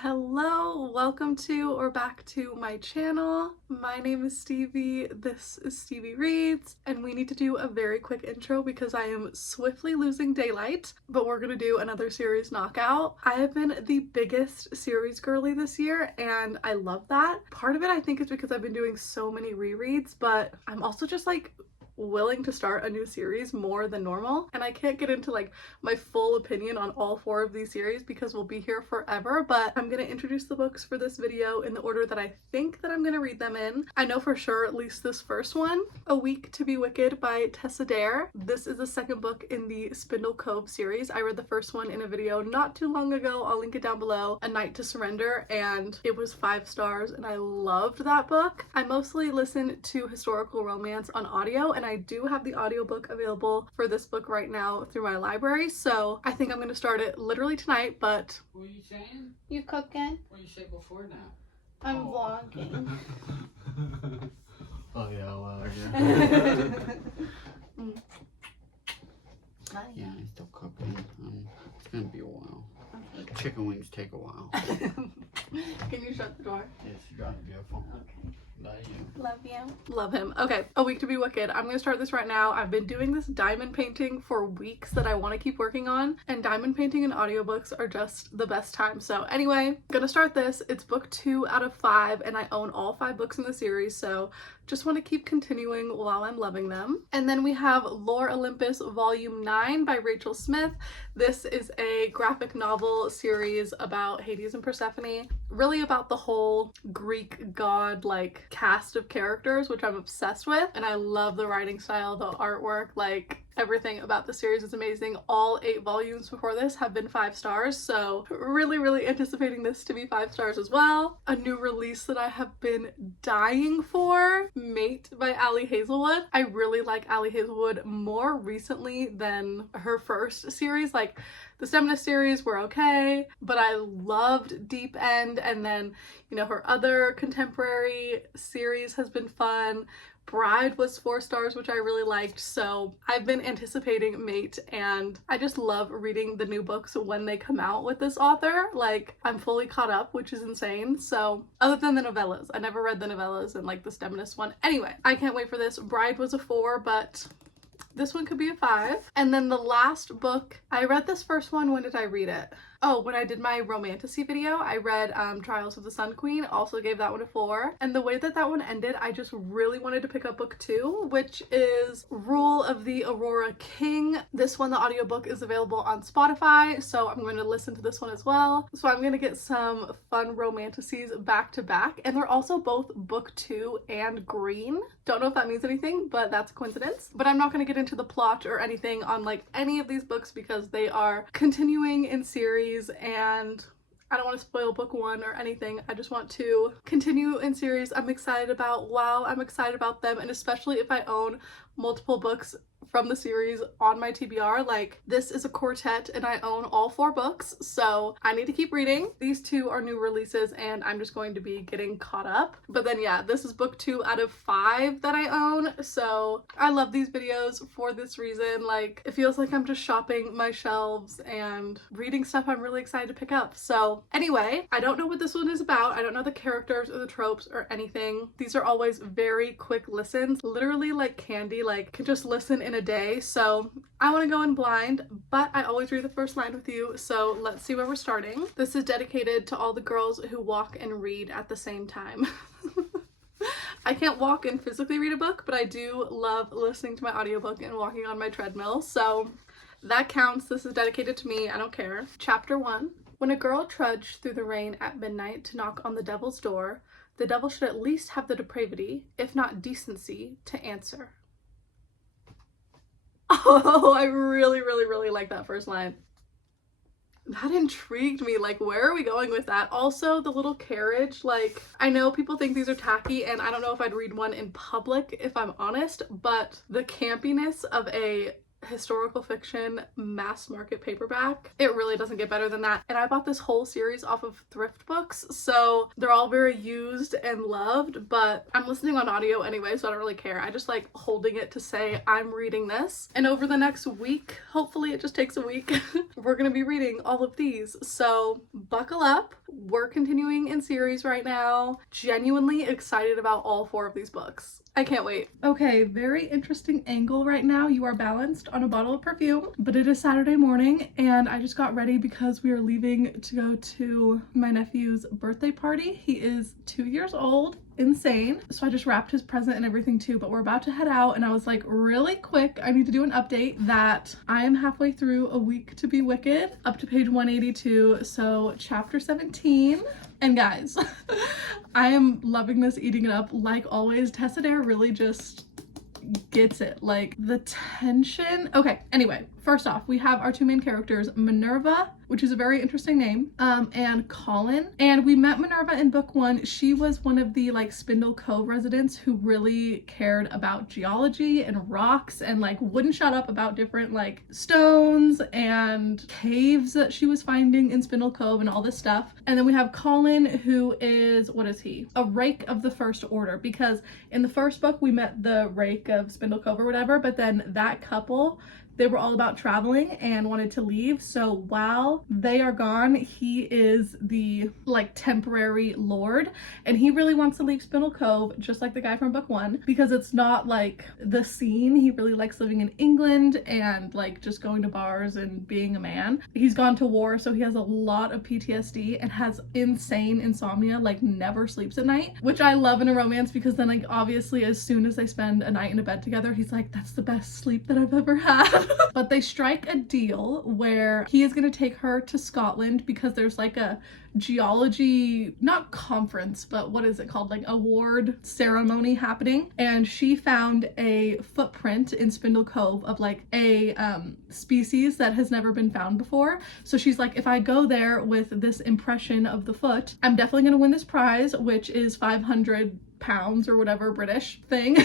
Hello, welcome to or back to my channel. My name is Stevie, this is Stevie Reads, and we need to do a very quick intro because I am swiftly losing daylight, but we're gonna do another series knockout. I have been the biggest series girly this year and I love that. Part of it I think is because I've been doing so many rereads, but I'm also just like willing to start a new series more than normal, and I can't get into like my full opinion on all four of these series because we'll be here forever, but I'm gonna introduce the books for this video in the order that I think that I'm gonna read them in. I know for sure at least this first one, A Week to Be Wicked by Tessa Dare. This is the second book in the Spindle Cove series. I read the first one in a video not too long ago, I'll link it down below, A Night to Surrender, and it was 5 stars and I loved that book. I mostly listen to historical romance on audio, and I do have the audiobook available for this book right now through my library, so I think I'm going to start it literally tonight, but... What are you saying? You cooking? What did you say before now? I'm vlogging. Oh yeah, well, yeah, I'm still cooking. It's gonna be a while. Chicken wings take a while. Can you shut the door? Yes, you're beautiful. Okay. Love you. Love you. Love him. Okay, A Week to Be Wicked. I'm gonna start this right now. I've been doing this diamond painting for weeks that I want to keep working on, and diamond painting and audiobooks are just the best time. So anyway, gonna start this. It's book 2 out of 5, and I own all 5 books in the series, so just want to keep continuing while I'm loving them. And then we have Lore Olympus Volume 9 by Rachel Smith. This is a graphic novel series about Hades and Persephone, really about the whole Greek god like cast of characters, which I'm obsessed with, and I love the writing style, the artwork, like everything about the series is amazing. All 8 volumes before this have been 5 stars, so really anticipating this to be 5 stars as well. A new release that I have been dying for, Mate by Ali Hazelwood. I really like Ali Hazelwood more recently than her first series. Like the Stemnus series were okay, but I loved Deep End, and then, you know, her other contemporary series has been fun. Bride was 4 stars, which I really liked, so I've been anticipating Mate, and I just love reading the new books when they come out with this author. Like, I'm fully caught up, which is insane. So, other than the novellas, I never read the novellas and like the Stemnus one. Anyway, I can't wait for this. Bride was a 4, but this one could be a 5. And then the last book, I read this first one. When did I read it? Oh, when I did my romantasy video, I read Trials of the Sun Queen, also gave that one a 4. And the way that that one ended, I just really wanted to pick up book 2, which is Rule of the Aurora King. This one, the audiobook is available on Spotify, so I'm going to listen to this one as well. So I'm going to get some fun romantasies back to back, and they're also both book 2 and green. Don't know if that means anything, but that's a coincidence. But I'm not going to get into the plot or anything on like any of these books because they are continuing in series, and I don't want to spoil book 1 or anything. I just want to continue in series I'm excited about while I'm excited about them, and especially if I own multiple books from the series on my TBR. Like, this is a quartet and I own all 4 books, so I need to keep reading. These 2 are new releases and I'm just going to be getting caught up. But then yeah, this is book 2 out of 5 that I own, so I love these videos for this reason. Like, it feels like I'm just shopping my shelves and reading stuff I'm really excited to pick up. So anyway, I don't know what this one is about. I don't know the characters or the tropes or anything. These are always very quick listens, literally like candy, like can just listen in a day. So I want to go in blind, but I always read the first line with you, so let's see where we're starting. This is dedicated to all the girls who walk and read at the same time. I can't walk and physically read a book, but I do love listening to my audiobook and walking on my treadmill, so that counts. This is dedicated to me, I don't care. Chapter 1. When a girl trudged through the rain at midnight to knock on the devil's door, the devil should at least have the depravity, if not decency, to answer. Oh, I really like that first line. That intrigued me. Like, where are we going with that? Also, the little carriage, like, I know people think these are tacky, and I don't know if I'd read one in public, if I'm honest, but the campiness of a historical fiction mass market paperback. It really doesn't get better than that. And I bought this whole series off of thrift books, so they're all very used and loved, but I'm listening on audio anyway, so I don't really care. I just like holding it to say I'm reading this. And over the next week, hopefully it just takes a week, we're gonna be reading all of these. So buckle up. We're continuing in series right now. Genuinely excited about all 4 of these books. I can't wait. Okay, very interesting angle right now. You are balanced on a bottle of perfume, but it is Saturday morning and I just got ready because we are leaving to go to my nephew's birthday party. He is 2 years old. Insane. So I just wrapped his present and everything too, but we're about to head out and I was like, really quick, I need to do an update that I am halfway through A Week to Be Wicked, up to page 182, so chapter 17. And guys, I am loving this, eating it up. Like always, Tessa Dare really just gets it. Like the tension. Okay, anyway, first off, we have our 2 main characters, Minerva, which is a very interesting name, and Colin. And we met Minerva in book 1. She was one of the like Spindle Cove residents who really cared about geology and rocks and like wouldn't shut up about different like stones and caves that she was finding in Spindle Cove and all this stuff. And then we have Colin, who is, what is he? A rake of the First Order, because in the first book we met the rake of Spindle Cove or whatever, but then that couple, they were all about traveling and wanted to leave. So while they are gone, he is the like temporary lord and he really wants to leave Spindle Cove, just like the guy from book 1, because it's not like the scene. He really likes living in England and like just going to bars and being a man. He's gone to war, so he has a lot of PTSD and has insane insomnia, like never sleeps at night, which I love in a romance, because then like obviously as soon as they spend a night in a bed together, he's like, that's the best sleep that I've ever had. But they strike a deal where he is going to take her to Scotland because there's like a geology, not conference, but what is it called, like award ceremony happening, and she found a footprint in Spindle Cove of like a species that has never been found before. So she's like, if I go there with this impression of the foot, I'm definitely going to win this prize, which is 500 pounds or whatever British thing.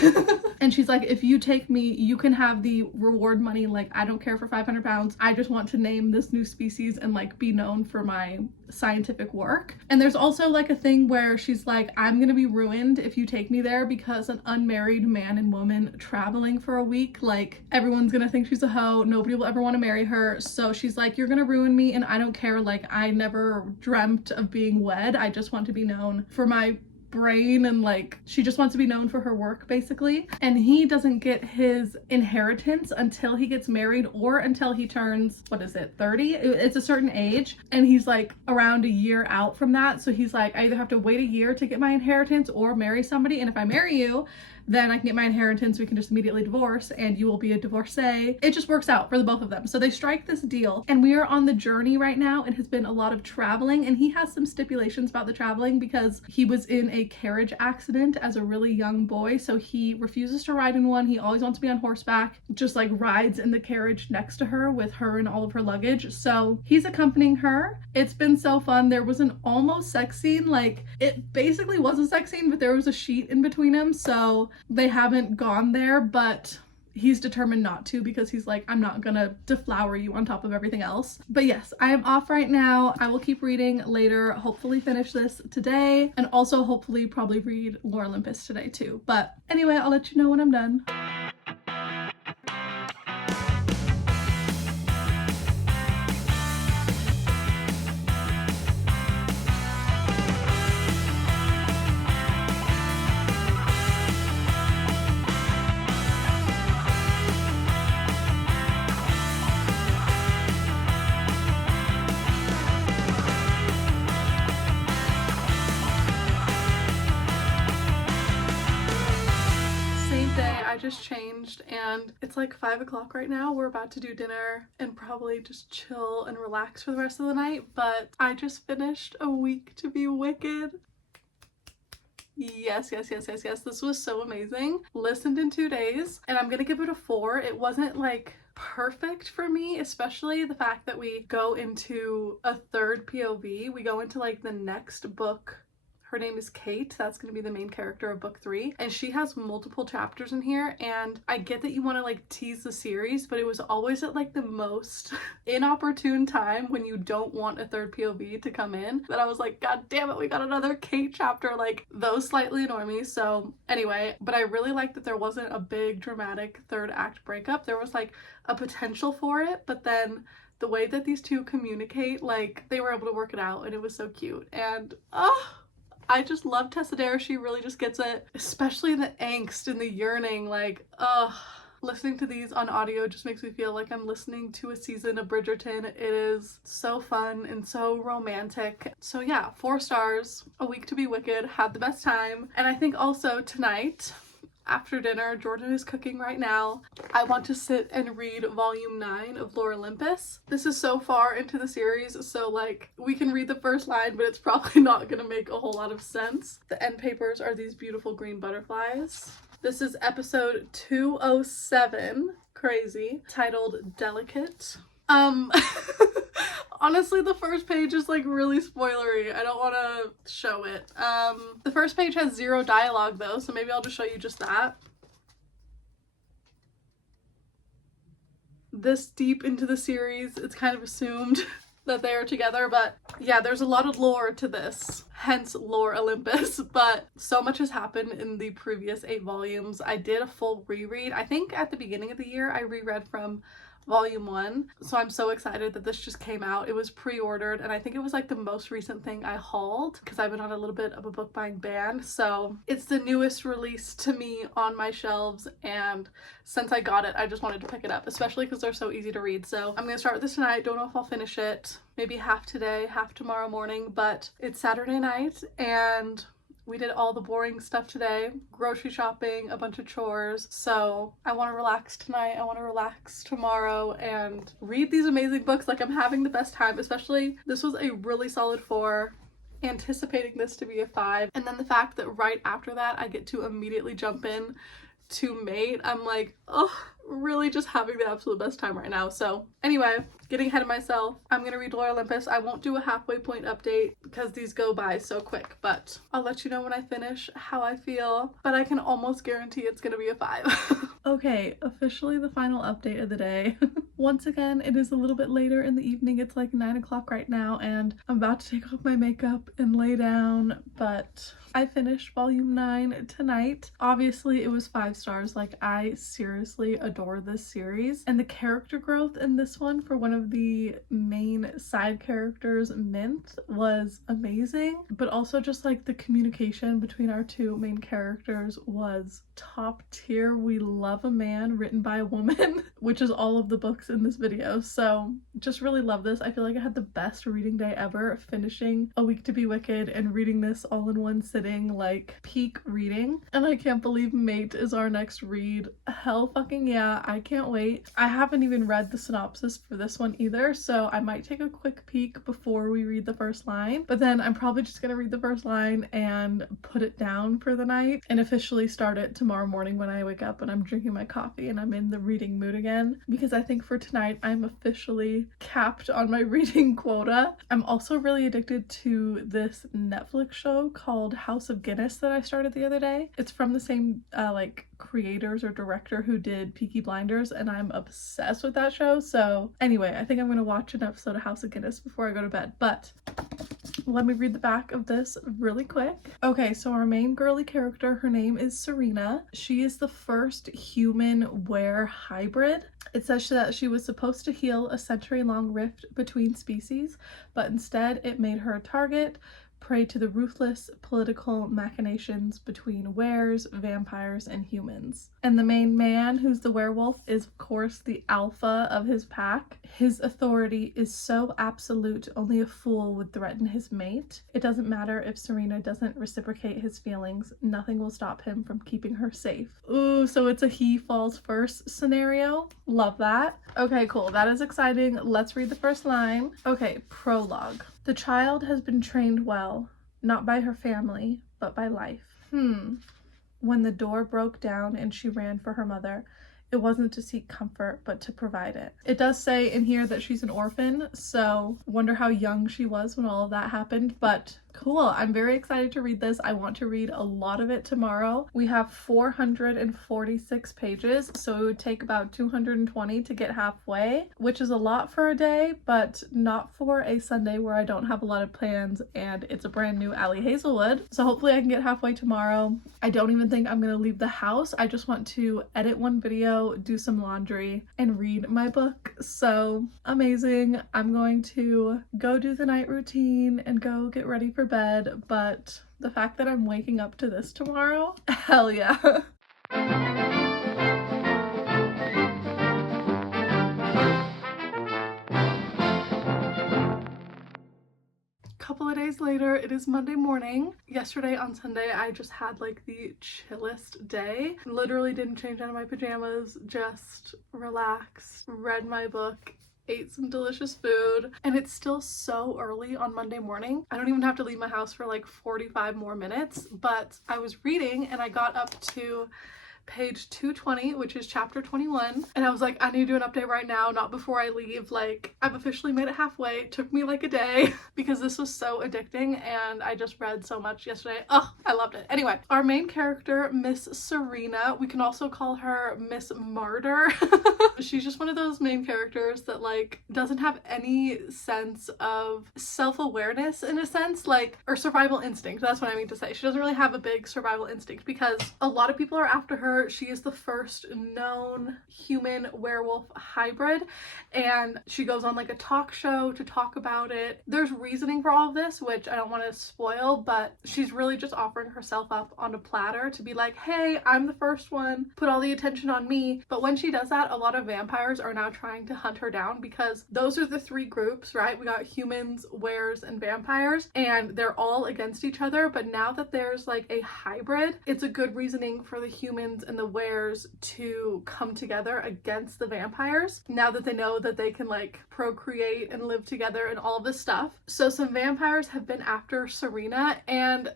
And she's like, if you take me, you can have the reward money. Like, I don't care for 500 pounds. I just want to name this new species and like be known for my scientific work. And there's also like a thing where she's like, I'm gonna be ruined if you take me there, because an unmarried man and woman traveling for a week, like everyone's gonna think she's a hoe. Nobody will ever want to marry her. So she's like, you're gonna ruin me and I don't care. Like, I never dreamt of being wed. I just want to be known for my brain, and like she just wants to be known for her work basically. And he doesn't get his inheritance until he gets married, or until he turns, what is it, 30? It's a certain age, and he's like around a year out from that. So he's like, I either have to wait a year to get my inheritance or marry somebody, and if I marry you, then I can get my inheritance, we can just immediately divorce and you will be a divorcee. It just works out for the both of them. So they strike this deal, and we are on the journey right now. It has been a lot of traveling, and he has some stipulations about the traveling because he was in a carriage accident as a really young boy, so he refuses to ride in one. He always wants to be on horseback, just like rides in the carriage next to her with her and all of her luggage. So he's accompanying her. It's been so fun. There was an almost sex scene, like it basically was a sex scene, but there was a sheet in between them, so they haven't gone there, but he's determined not to, because he's like, I'm not gonna deflower you on top of everything else. But yes, I am off right now. I will keep reading later, hopefully finish this today, and also hopefully probably read Lore Olympus today too. But anyway, I'll let you know when I'm done. I just changed and it's like 5 o'clock right now. We're about to do dinner and probably just chill and relax for the rest of the night, but I just finished A Week to Be Wicked. Yes. This was so amazing. Listened in 2 days and I'm gonna give it a 4. It wasn't like perfect for me, especially the fact that we go into a third POV. We go into like the next book Her name is Kate. That's going to be the main character of book 3. And she has multiple chapters in here. And I get that you want to like tease the series, but it was always at like the most inopportune time when you don't want a third POV to come in that I was like, God damn it, we got another Kate chapter. Like, those slightly annoy me. So anyway, but I really like that there wasn't a big dramatic third act breakup. There was like a potential for it, but then the way that these two communicate, like, they were able to work it out, and it was so cute. And I just love Tessa Dare. She really just gets it, especially the angst and the yearning. Like, listening to these on audio just makes me feel like I'm listening to a season of Bridgerton. It is so fun and so romantic. So yeah, 4 stars. A Week to Be Wicked. Had the best time. And I think also tonight, after dinner, Jordan is cooking right now, I want to sit and read volume 9 of Lore Olympus. This is so far into the series, so like we can read the first line, but it's probably not gonna make a whole lot of sense. The end papers are these beautiful green butterflies. This is episode 207, crazy, titled Delicate. Honestly, the first page is like really spoilery. I don't want to show it. The first page has 0 dialogue though, so maybe I'll just show you just that. This deep into the series, it's kind of assumed that they are together, but yeah, there's a lot of lore to this, hence Lore Olympus, but so much has happened in the previous 8 volumes. I did a full reread. I think at the beginning of the year I reread from volume 1, so I'm so excited that this just came out. It was pre-ordered, and I think it was like the most recent thing I hauled because I've been on a little bit of a book buying ban, so it's the newest release to me on my shelves, and since I got it I just wanted to pick it up, especially because they're so easy to read. So I'm gonna start with this tonight. Don't know if I'll finish it, maybe half today, half tomorrow morning, but it's Saturday night and we did all the boring stuff today, grocery shopping, a bunch of chores, so I want to relax tonight, I want to relax tomorrow and read these amazing books. Like, I'm having the best time, especially this was a really solid 4, anticipating this to be a 5, and then the fact that right after that I get to immediately jump in to Mate, I'm like, oh, really just having the absolute best time right now. So anyway, getting ahead of myself, I'm gonna read Lore Olympus. I won't do a halfway point update because these go by so quick, but I'll let you know when I finish how I feel, but I can almost guarantee it's gonna be a 5. Okay, officially the final update of the day. Once again, it is a little bit later in the evening. It's like 9 o'clock right now, and I'm about to take off my makeup and lay down, but I finished volume 9 tonight. Obviously, it was 5 stars. Like, I seriously adore this series, and the character growth in this one for one of the main side characters, Mint, was amazing, but also just like the communication between our 2 main characters was top tier. We love a man written by a woman, which is all of the books in this video, so just really love this. I feel like I had the best reading day ever, finishing A Week to Be Wicked and reading this all in one sitting, like peak reading, and I can't believe Mate is our next read. Hell fucking yeah, I can't wait. I haven't even read the synopsis for this one either, so I might take a quick peek before we read the first line, but then I'm probably just gonna read the first line and put it down for the night and officially start it tomorrow morning when I wake up and I'm drinking my coffee and I'm in the reading mood again, because I think for tonight I'm officially capped on my reading quota. I'm also really addicted to this Netflix show called House of Guinness that I started the other day. It's from the same like creators or director who did Peaky Blinders, and I'm obsessed with that show. So anyway, I think I'm gonna watch an episode of House of Guinness before I go to bed, but let me read the back of this really quick. Okay, so our main girly character, her name is Serena. She is the first human were hybrid. It says that she was supposed to heal a century-long rift between species, but instead it made her a target, prey to the ruthless political machinations between wares, vampires, and humans. And the main man, who's the werewolf, is of course the alpha of his pack. His authority is so absolute, only a fool would threaten his mate. It doesn't matter if Serena doesn't reciprocate his feelings, nothing will stop him from keeping her safe. Ooh, so it's a he falls first scenario. Love that. Okay, cool. That is exciting. Let's read the first line. Okay, prologue. The child has been trained well, not by her family, but by life. When the door broke down and she ran for her mother, it wasn't to seek comfort, but to provide it. It does say in here that she's an orphan, so wonder how young she was when all of that happened, but Cool. I'm very excited to read this. I want to read a lot of it tomorrow. We have 446 pages, so it would take about 220 to get halfway, which is a lot for a day, but not for a Sunday where I don't have a lot of plans and it's a brand new Ali Hazelwood. So hopefully I can get halfway tomorrow. I don't even think I'm gonna leave the house. I just want to edit one video, do some laundry, and read my book. So amazing. I'm going to go do the night routine and go get ready for bed, but the fact that I'm waking up to this tomorrow, hell yeah. Couple of days later, it is Monday morning. Yesterday on Sunday, I just had like the chillest day. Literally didn't change out of my pajamas, just relaxed, read my book, ate some delicious food, and it's still so early on Monday morning. I don't even have to leave my house for like 45 more minutes, but I was reading and I got up to page 220, which is chapter 21, and I was like, I need to do an update right now, not before I leave. Like, I've officially made it halfway. It took me like a day because this was so addicting and I just read so much yesterday. Oh, I loved it. Anyway, our main character, Miss Serena, we can also call her Miss Martyr. She's just one of those main characters that like doesn't have any sense of self-awareness in a sense, like, or survival instinct. That's what I mean to say. She doesn't really have a big survival instinct because a lot of people are after her. She is the first known human werewolf hybrid, and she goes on like a talk show to talk about it. There's reasoning for all of this, which I don't want to spoil, but she's really just offering herself up on a platter to be like, hey, I'm the first one, put all the attention on me. But when she does that, a lot of vampires are now trying to hunt her down because those are the three groups, right? We got humans, weres, and vampires, and they're all against each other. But now that there's like a hybrid, it's a good reasoning for the humans and the weres to come together against the vampires now that they know that they can like procreate and live together and all of this stuff. So some vampires have been after Serena, and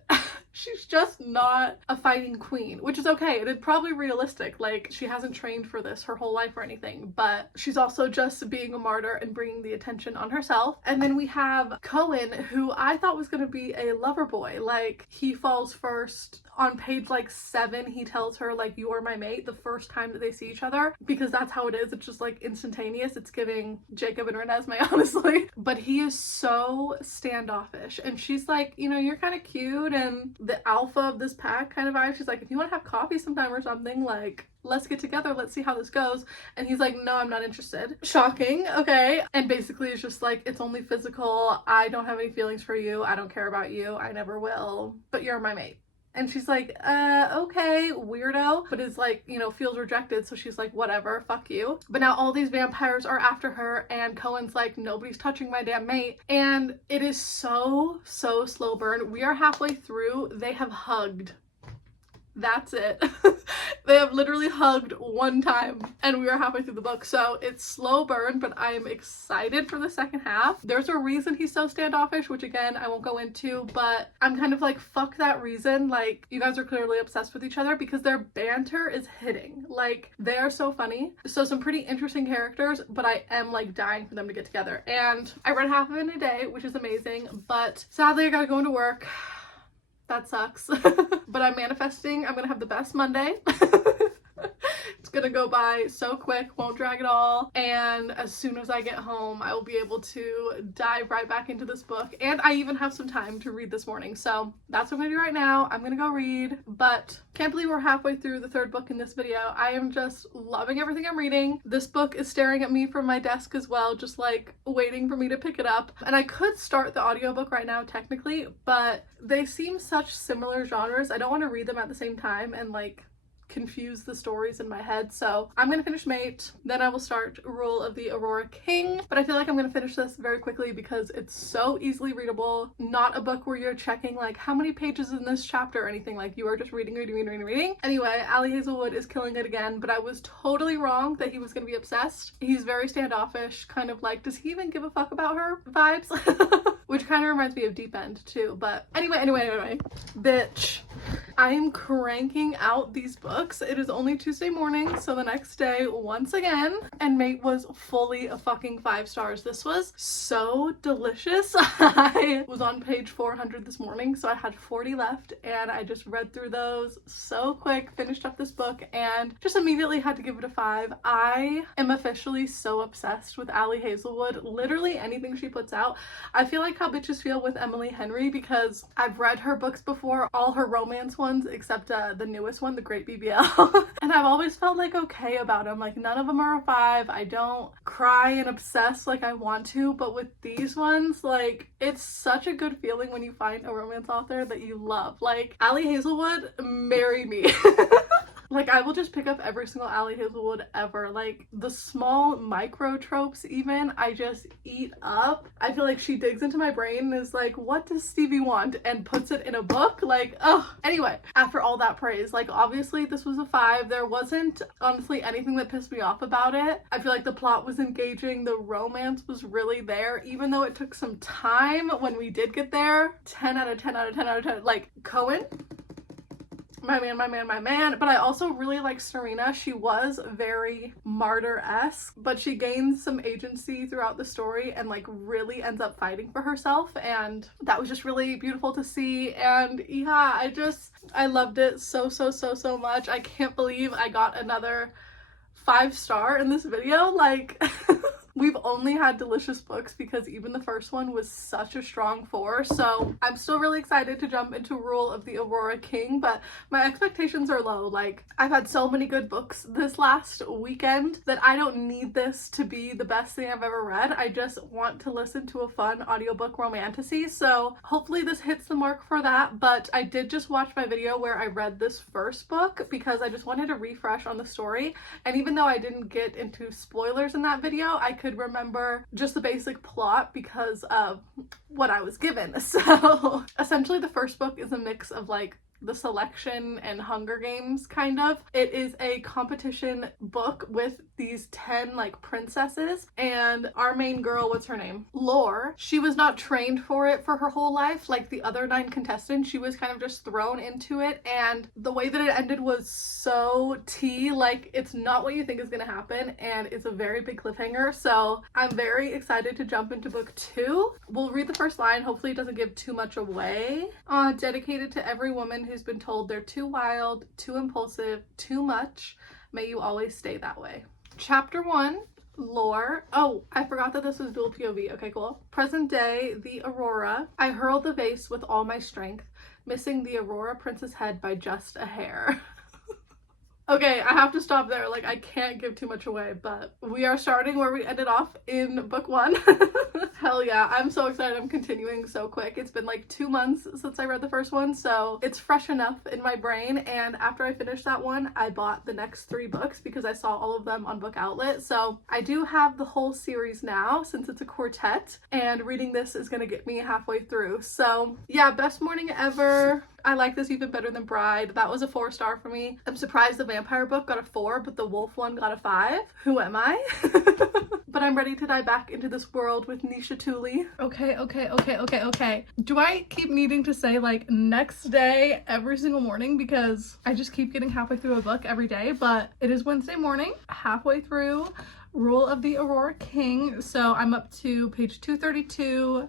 she's just not a fighting queen, which is okay. It is probably realistic. Like, she hasn't trained for this her whole life or anything, but she's also just being a martyr and bringing the attention on herself. And then we have Cohen, who I thought was going to be a lover boy. Like, he falls first. On page like 7, he tells her like, you are my mate, the first time that they see each other, because that's how it is. It's just like instantaneous. It's giving Jacob and Renesmee, honestly. But he is so standoffish, and she's like, you know, you're kind of cute and the alpha of this pack kind of vibe. She's like, if you want to have coffee sometime or something, like, let's get together, let's see how this goes. And he's like, no, I'm not interested. Shocking. Okay. And basically it's just like, it's only physical. I don't have any feelings for you. I don't care about you. I never will, but you're my mate. And she's like, okay, weirdo, but is like, you know, feels rejected. So she's like, whatever, fuck you. But now all these vampires are after her, and Cohen's like, nobody's touching my damn mate. And it is so slow burn. We are halfway through. They have hugged. That's it. They have literally hugged one time, and we are halfway through the book. So it's slow burn, but I'm excited for the second half. There's a reason he's so standoffish, which again, I won't go into, but I'm kind of like, fuck that reason. Like, you guys are clearly obsessed with each other because their banter is hitting. Like, they are so funny. So some pretty interesting characters, but I am like dying for them to get together. And I read half of it in a day, which is amazing, but sadly I gotta go into work. That sucks. But I'm manifesting. I'm gonna have the best Monday. It's gonna go by so quick, won't drag at all. And as soon as I get home, I will be able to dive right back into this book. And I even have some time to read this morning. So that's what I'm gonna do right now. I'm gonna go read, but can't believe we're halfway through the third book in this video. I am just loving everything I'm reading. This book is staring at me from my desk as well, just like waiting for me to pick it up. And I could start the audiobook right now technically, but they seem such similar genres. I don't want to read them at the same time and like confuse the stories in my head. So I'm gonna finish Mate, then I will start Rule of the Aurora King. But I feel like I'm gonna finish this very quickly because it's so easily readable. Not a book where you're checking like how many pages in this chapter or anything. Like, you are just reading. Anyway, Ali Hazelwood is killing it again, but I was totally wrong that he was gonna be obsessed. He's very standoffish, kind of like, does he even give a fuck about her vibes? Which kind of reminds me of Deep End too. But anyway, bitch. I am cranking out these books. It is only Tuesday morning, so the next day, once again, and Mate was fully a fucking 5 stars. This was so delicious. I was on page 400 this morning, so I had 40 left, and I just read through those so quick, finished up this book, and just immediately had to give it a 5. I am officially so obsessed with Ali Hazelwood. Literally anything she puts out. I feel like how bitches feel with Emily Henry, because I've read her books before, all her romance ones except the newest one, The Great BBL, and I've always felt like okay about them. Like none of them are a 5. I don't cry and obsess like I want to, but with these ones, like it's such a good feeling when you find a romance author that you love. Like Ali Hazelwood, marry me. Like, I will just pick up every single Ali Hazelwood ever. Like, the small micro tropes even, I just eat up. I feel like she digs into my brain and is like, what does Stevie want? And puts it in a book. Like, oh. Anyway, after all that praise, like, obviously this was a 5. There wasn't, honestly, anything that pissed me off about it. I feel like the plot was engaging. The romance was really there, even though it took some time when we did get there. 10 out of 10 out of 10 out of 10. Like, Cohen, my man. But I also really like Serena. She was very Martyr-esque, but she gains some agency throughout the story and like really ends up fighting for herself, and that was just really beautiful to see. And yeah, I loved it so much. I can't believe I got another 5 star in this video. Like we've only had delicious books because even the first one was such a strong 4. So I'm still really excited to jump into Rule of the Aurora King, but my expectations are low. Like I've had so many good books this last weekend that I don't need this to be the best thing I've ever read. I just want to listen to a fun audiobook romantasy. So hopefully this hits the mark for that. But I did just watch my video where I read this first book because I just wanted to refresh on the story. And even though I didn't get into spoilers in that video, I could remember just the basic plot because of what I was given. So essentially the first book is a mix of like The Selection and Hunger Games, kind of. It is a competition book with these 10 like princesses, and our main girl, what's her name? Lore. She was not trained for it for her whole life like the other 9 contestants. She was kind of just thrown into it, and the way that it ended was so tea. Like it's not what you think is gonna happen, and it's a very big cliffhanger. So I'm very excited to jump into book 2. We'll read the first line. Hopefully it doesn't give too much away. Dedicated to every woman who's been told they're too wild, too impulsive, too much. May you always stay that way. Chapter 1, Lore. Oh, I forgot that this was dual POV. Okay, cool. Present day, the Aurora. I hurl the vase with all my strength, missing the Aurora Prince's head by just a hair. Okay, I have to stop there. Like, I can't give too much away, but we are starting where we ended off in book 1. Hell yeah, I'm so excited. I'm continuing so quick. It's been like 2 months since I read the first one, so it's fresh enough in my brain. And after I finished that one, I bought the next 3 books because I saw all of them on Book Outlet. So I do have the whole series now since it's a quartet, and reading this is gonna get me halfway through. So yeah, best morning ever. I like this even better than Bride. That was a 4 star for me. I'm surprised the vampire book got a 4, but the wolf one got a 5. Who am I? But I'm ready to dive back into this world with Nisha Tooley. Okay. Do I keep needing to say like next day every single morning because I just keep getting halfway through a book every day? But it is Wednesday morning, halfway through Rule of the Aurora King. So I'm up to page 232.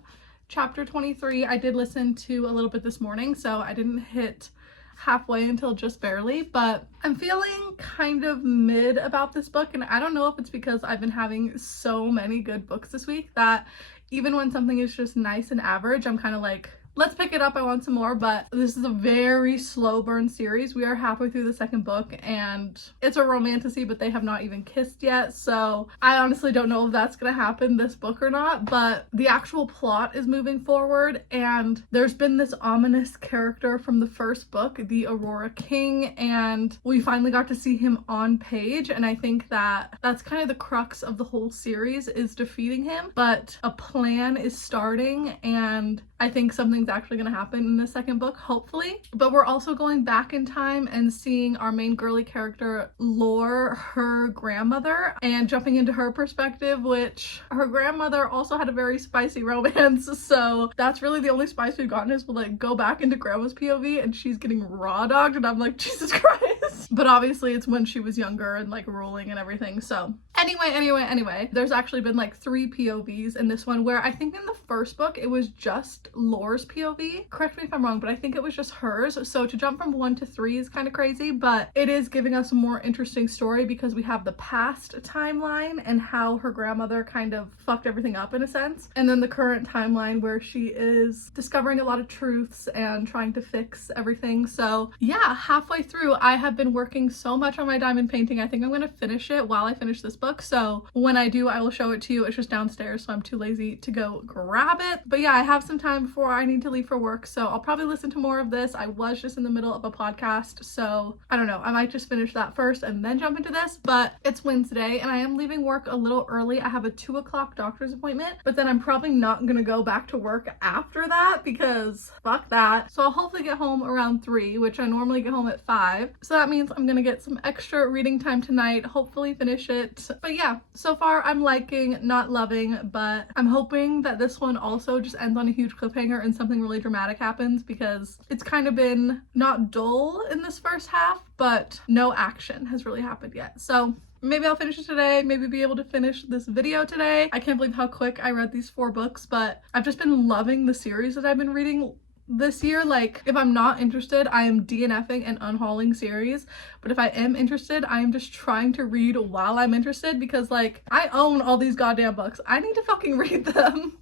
Chapter 23. I did listen to a little bit this morning, so I didn't hit halfway until just barely, but I'm feeling kind of mid about this book, and I don't know if it's because I've been having so many good books this week that even when something is just nice and average, I'm kind of like, let's pick it up, I want some more. But this is a very slow burn series. We are halfway through the second book, and it's a romantasy, but they have not even kissed yet. So I honestly don't know if that's gonna happen this book or not, but the actual plot is moving forward, and there's been this ominous character from the first book, the Aurora King, and we finally got to see him on page, and I think that that's kind of the crux of the whole series, is defeating him. But a plan is starting, and I think something's something's actually gonna happen in the second book, hopefully. But we're also going back in time and seeing our main girly character Lore, her grandmother, and jumping into her perspective, which her grandmother also had a very spicy romance, so that's really the only spice we've gotten is we'll like go back into grandma's POV and she's getting raw dogged and I'm like, Jesus Christ. But obviously it's when she was younger and like ruling and everything. So anyway, there's actually been like 3 POVs in this one, where I think in the first book it was just Lore's POV. Correct me if I'm wrong, but I think it was just hers. So to jump from 1 to 3 is kind of crazy, but it is giving us a more interesting story because we have the past timeline and how her grandmother kind of fucked everything up in a sense, and then the current timeline where she is discovering a lot of truths and trying to fix everything. So yeah, halfway through, I have been working so much on my diamond painting. I think I'm gonna finish it while I finish this book, so when I do, I will show it to you. It's just downstairs, so I'm too lazy to go grab it. But yeah, I have some time before I need to leave for work, so I'll probably listen to more of this. I was just in the middle of a podcast, so I don't know, I might just finish that first and then jump into this. But it's Wednesday and I am leaving work a little early. I have a 2 o'clock doctor's appointment, but then I'm probably not gonna go back to work after that because fuck that. So I'll hopefully get home around 3, which I normally get home at 5. So that means I'm gonna get some extra reading time tonight, hopefully finish it. But yeah, so far I'm liking, not loving, but I'm hoping that this one also just ends on a huge cliffhanger and something really dramatic happens, because it's kind of been not dull in this first half, but no action has really happened yet. So maybe I'll finish it today, maybe be able to finish this video today. I can't believe how quick I read these 4 books, but I've just been loving the series that I've been reading this year. Like, if I'm not interested, I am DNFing and unhauling series, but if I am interested, I am just trying to read while I'm interested, because like, I own all these goddamn books. I need to fucking read them.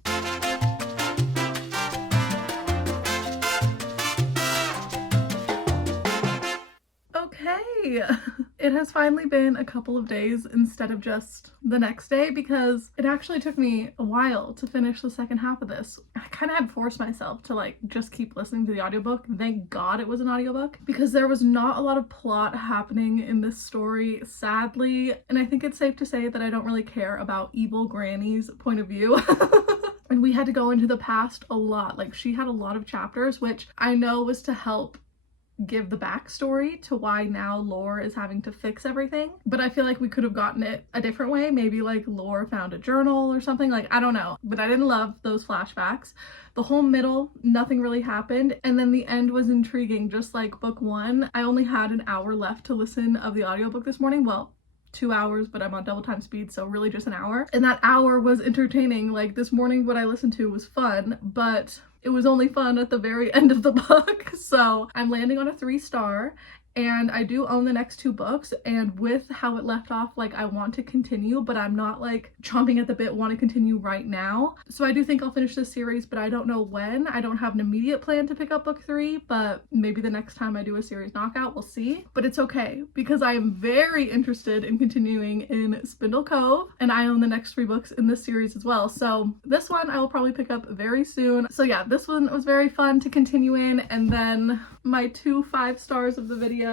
Okay, it has finally been a couple of days instead of just the next day, because it actually took me a while to finish the second half of this. I kind of had forced myself to like just keep listening to the audiobook. Thank God it was an audiobook, because there was not a lot of plot happening in this story, sadly, and I think it's safe to say that I don't really care about evil Granny's point of view. And we had to go into the past a lot. Like, she had a lot of chapters, which I know was to help give the backstory to why now Lore is having to fix everything, but I feel like we could have gotten it a different way. Maybe like Lore found a journal or something, like I don't know, but I didn't love those flashbacks. The whole middle, nothing really happened, and then the end was intriguing, just like book 1. I only had an hour left to listen of the audiobook this morning. Well, 2 hours, but I'm on double time speed, so really just an hour, and that hour was entertaining. Like, this morning what I listened to was fun, but it was only fun at the very end of the book. So I'm landing on a 3-star, and I do own the next 2 books, and with how it left off, like, I want to continue, but I'm not like chomping at the bit want to continue right now. So I do think I'll finish this series, but I don't know when. I don't have an immediate plan to pick up book 3, but maybe the next time I do a series knockout, we'll see. But it's okay, because I am very interested in continuing in Spindle Cove, and I own the next 3 books in this series as well. So this one I will probably pick up very soon. So yeah, this one was very fun to continue in. And then my 2 5-stars of the video,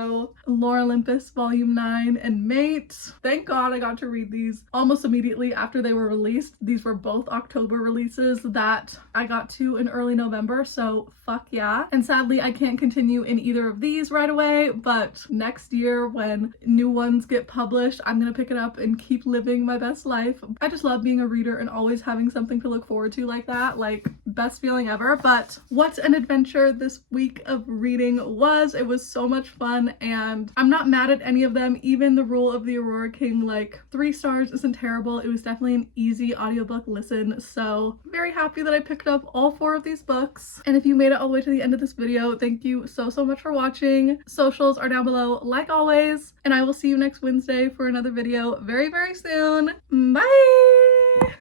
Lore Olympus Volume 9 and Mate. Thank God I got to read these almost immediately after they were released. These were both October releases that I got to in early November, so fuck yeah. And sadly, I can't continue in either of these right away, but next year when new ones get published, I'm gonna pick it up and keep living my best life. I just love being a reader and always having something to look forward to like that. Like, best feeling ever. But what an adventure this week of reading was. It was so much fun, and I'm not mad at any of them. Even The Rule of the Aurora King, like, 3 stars isn't terrible. It was definitely an easy audiobook listen, so I'm very happy that I picked up all 4 of these books. And if you made it all the way to the end of this video, thank you so much for watching. Socials are down below like always, and I will see you next Wednesday for another video very soon. Bye!